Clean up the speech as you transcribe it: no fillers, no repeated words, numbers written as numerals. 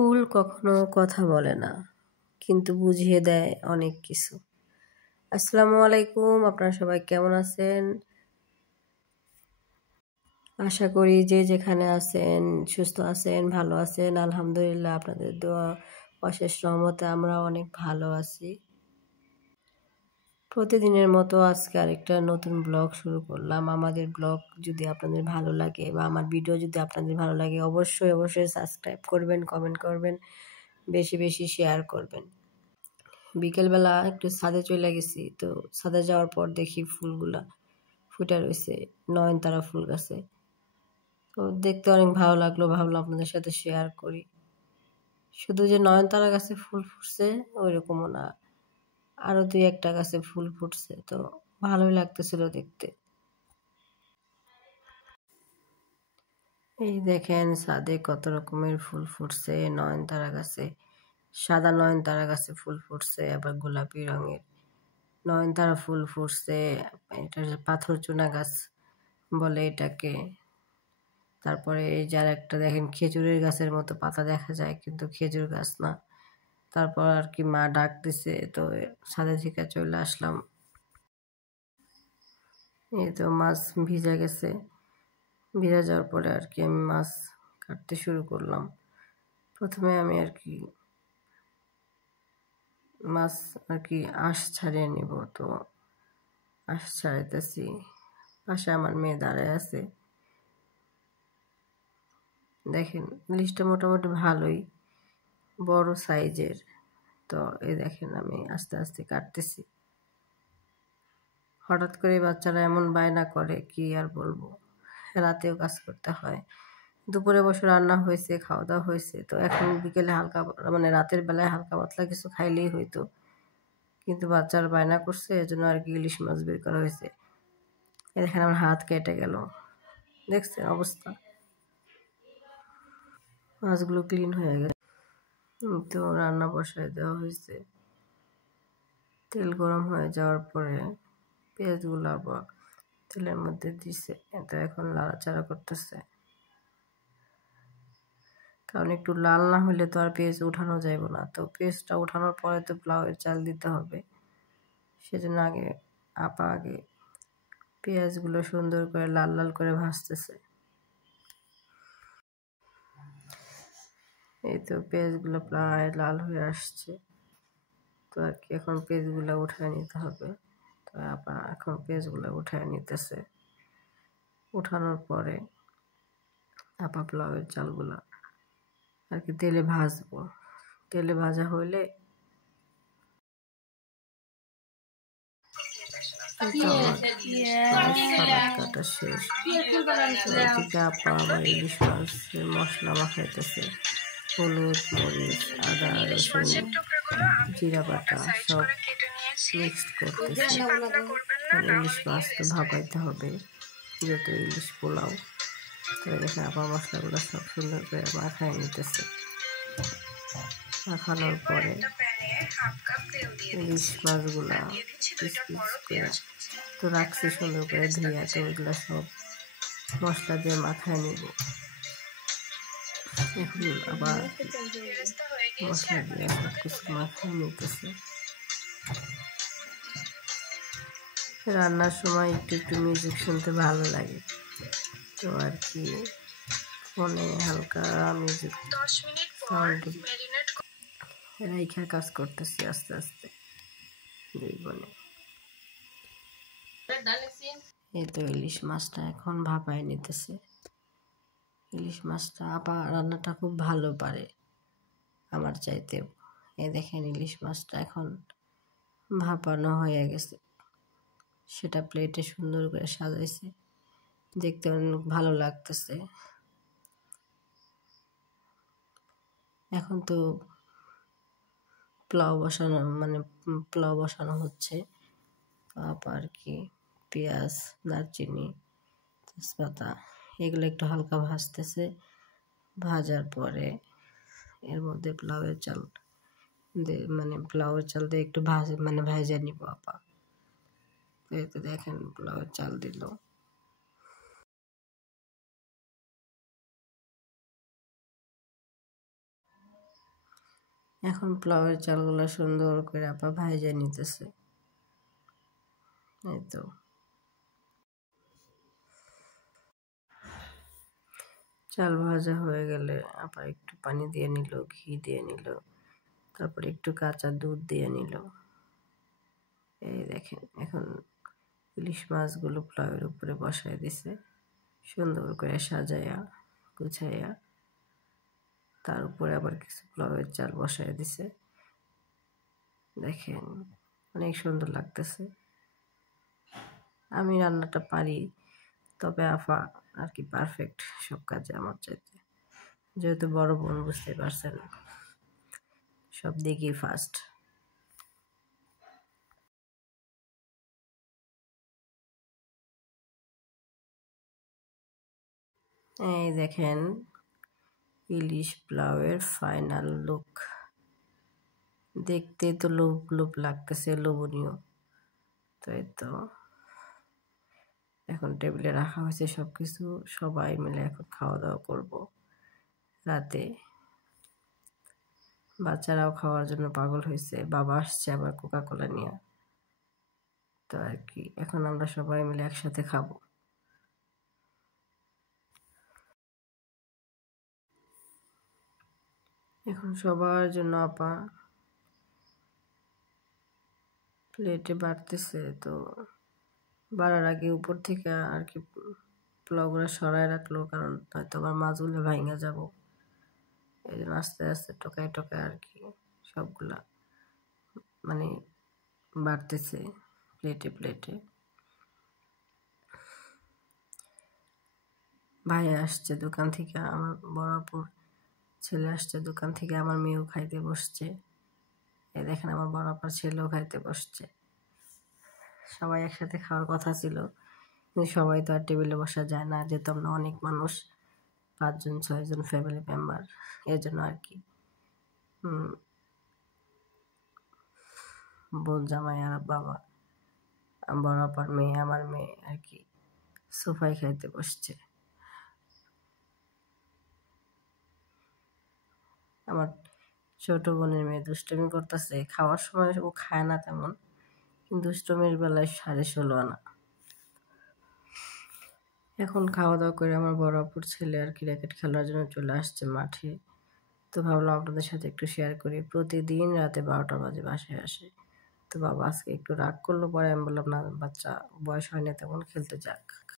ফুল কখনো কথা বলে না, কিন্তু বুঝিয়ে দেয় অনেক কিছু। আসসালামু আলাইকুম, আপনারা সবাই কেমন আছেন? আশা করি যে যেখানে আছেন সুস্থ আছেন, ভালো আছেন। আলহামদুলিল্লাহ, আপনাদের দোয়া অশেষ রহমতে আমরা অনেক ভালো আছি। প্রতিদিনের মতো আজকে আরেকটা নতুন ব্লগ শুরু করলাম। আমাদের ব্লগ যদি আপনাদের ভালো লাগে বা আমার ভিডিও যদি আপনাদের ভালো লাগে, অবশ্যই সাবস্ক্রাইব করবেন, কমেন্ট করবেন, বেশি বেশি শেয়ার করবেন। বিকেলবেলা একটু ছাদে চলে গেছি, তো ছাদে যাওয়ার পর দেখি ফুলগুলা ফুটে রয়েছে, নয়নতারা ফুল গাছে। তো দেখতে অনেক ভালো লাগলো, ভাবলাম আপনাদের সাথে শেয়ার করি। শুধু যে নয়নতারা গাছে ফুল ফুটছে ওই রকমও না, আরো দুই একটা গাছে ফুল ফুটছে, তো ভালোই লাগতেছিল দেখতে। এই দেখেন ছাদে কত রকমের ফুল ফুটছে। নয়নতারা গাছে, সাদা নয়নতারা গাছে ফুল ফুটছে, আবার গোলাপি রঙের নয়নতারা ফুল ফুটছে। এটা পাথর চুনা গাছ বলে এটাকে। তারপরে এই যার একটা দেখেন খেজুরের গাছের মতো পাতা দেখা যায়, কিন্তু খেজুর গাছ না। তারপর আর কি মা ডাক দিছে, তো ছাদে থেকে চলে আসলাম। এই তো মাছ ভিজে গেছে, ভিজে যাওয়ার পরে আর কি আমি মাছ কাটতে শুরু করলাম। প্রথমে আমি আর কি মাছ আর কি আঁশ ছাড়িয়ে নিব, তো আঁশ ছাড়াইতেছি। পাশে আমার মেয়ে দাঁড়ায় আছে। দেখেন ইলিশটা মোটামুটি ভালোই বড় সাইজের। তো এই দেখেন আমি আস্তে আস্তে কাটতেছি। হঠাৎ করে বাচ্চারা এমন বায়না করে, কি আর বলবো। রাতেও কাজ করতে হয়, দুপুরে বসে রান্না হয়েছে, খাওয়া দাওয়া হয়েছে, তো এখন বিকেলে হালকা মানে রাতের বেলায় হালকা পাতলা কিছু খাইলেই হইতো, কিন্তু বাচ্চারা বায়না করছে, এজন্য আর কি ইলিশ মাছ বের করা হয়েছে। এই দেখেন আমার হাত কেটে গেল, দেখছেন অবস্থা। মাছগুলো ক্লিন হয়ে গেছে। তো রান্না বসায় দেওয়া হয়েছে। তেল গরম হয়ে যাওয়ার পরে পেঁয়াজগুলো আবার তেলের মধ্যে দিছে, তো এখন নাড়াচাড়া করতেছে, কারণ একটু লাল না হলে তো আর পেঁয়াজ উঠানো যাইব না। তো পেঁয়াজটা উঠানোর পরে তো পোলাওয়ের চাল দিতে হবে, সেজন্য আগে পেঁয়াজগুলো সুন্দর করে লাল লাল করে ভাজতেছে। এই তো পেঁয়াজগুলো প্রায় লাল হয়ে আসছে, তো আর কি এখন পেঁয়াজগুলো উঠায় নিতে হবে। তো এখন পেঁয়াজগুলো উঠায় নিতেছে। উঠানোর পরে পোলাওয়ের চালগুলো আর কি তেলে ভাজবো। তেলে ভাজা হইলে কাটা শেষ। এদিকে আপা আবার ইলিশ মাছের মশলা মাখাইতেছে, হলুদ, মরিচ, আদা, রসুন, জিরা বাটা সব মিক্সড করতেছে। ইলিশ মাছ তো ভাপাইতে হবে, যেহেতু ইলিশ পোলাও। তো দেখেন আপা মশলাগুলো সব সুন্দর করে মাখায় নিতেছে। মাখানোর পরে ইলিশ মাছগুলা পিস পিস করে তো রাখছি সুন্দর করে ধুইয়া, তো ওইগুলো সব মশলা দিয়ে মাখায় নিব। এখন আবার মশলা দিয়ে সব কিছু মাখায় নিতেছে। রান্নার সময় একটু একটু মিউজিক শুনতে ভালো লাগে, তো আর কি ফোনে হালকা মিউজিক সাউন্ড রেখে কাজ করতেছি আস্তে আস্তে দুই বোনে। এই তো ইলিশ মাছটা এখন ভাপায় নিতেছে। ইলিশ মাছটা আপা রান্নাটা খুব ভালো পারে আমার চাইতেও। এই দেখেন ইলিশ মাছটা এখন ভাপানো হয়ে গেছে, সেটা প্লেটে সুন্দর করে সাজাইছে, দেখতে অনেক ভালো লাগতেছে। এখন তো পোলাও বসানো হচ্ছে। আপা আর কি পেঁয়াজ, দারচিনি, তেজপাতা এগুলো একটু হালকা ভাজতেছে। ভাজার পরে এর মধ্যে পোলাওয়ের চাল দিয়ে একটু ভেজে নিব আপা। এই তো দেখেন পোলাওয়ের চাল দিল। এখন পোলাওয়ের চালগুলো সুন্দর করে আপা ভাইজা নিতেছে। এই তো চাল ভাজা হয়ে গেলে আপা একটু পানি দিয়ে নিল, ঘি দিয়ে নিল, তারপরে একটু কাঁচা দুধ দিয়ে নিল। এই দেখেন এখন ইলিশ মাছগুলো পোলাওয়ের উপরে বসায় দিছে, সুন্দর করে সাজাইয়া গুছাইয়া। তার উপরে আবার কিছু পোলাওয়ের চাল বসায় দিছে। দেখেন অনেক সুন্দর লাগতেছে। আমি রান্নাটা পারি, তবে আফা আর কি পারফেক্ট সব কাজে আমার চাইতে, যেহেতু বড় বোন, বুঝতে পারছেন, সব দিকেই ফার্স্ট। এই দেখেন ইলিশ পোলাওয়ের ফাইনাল লুক। দেখতে তো লোভ লোভ লাগতেছে, লোভনীয়। তো এই তো এখন টেবিলে রাখা হয়েছে সব কিছু, সবাই মিলে এখন খাওয়া দাওয়া করব রাতে। বাচ্চারাও খাওয়ার জন্য পাগল হয়েছে, বাবা আসছে আবার কোকা কোলা নিয়ে। তো আর কি এখন আমরা সবাই মিলে একসাথে খাবো। এখন সবার জন্য আপা প্লেটে বাড়তেছে। তো বাড়ার আগে উপর থেকে আর কি পোলাওগুলো সরায় রাখলো, কারণ হয়তো আবার মাছগুলো ভাঙা যাবো। এই জন্য আস্তে আস্তে টোকায় টোকায় আর কি সবগুলা মানে বাড়তেছে প্লেটে প্লেটে। ভাই আসছে দোকান থেকে, আমার বড় আপুর ছেলে আসছে দোকান থেকে, আমার মেয়েও খাইতে বসছে। এই দেখেন আমার বড় আপার ছেলেও খাইতে বসছে। সবাই একসাথে খাওয়ার কথা ছিল, কিন্তু সবাই তো আর টেবিলে বসা যায় না, যেহেতু আমরা অনেক মানুষ, 5 জন 6 জন ফ্যামিলি মেম্বার। এর জন্য আর কি বোন, জামাই আর বাবা, বড় আপার মেয়ে, আমার মেয়ে আর কি সোফায় খাইতে বসছে। আমার ছোট বোনের মেয়ে দুষ্টুমি করতেছে, খাওয়ার সময় ও খায় না তেমন, কিন্তু দুষ্টুমির বেলায় 16.5 আনা। এখন খাওয়া দাওয়া করে আমার বড় আপুর ছেলে আর কি র্যাকেট খেলার জন্য চলে আসছে মাঠে। তো ভাবলাম আপনাদের সাথে একটু শেয়ার করি। প্রতিদিন রাতে 12টা বাজে বাসায় আসে। তো বাবা আজকে একটু রাগ করলো, পরে আমি বললাম না বাচ্চা, বয়স হয় না তেমন, খেলতে যাক।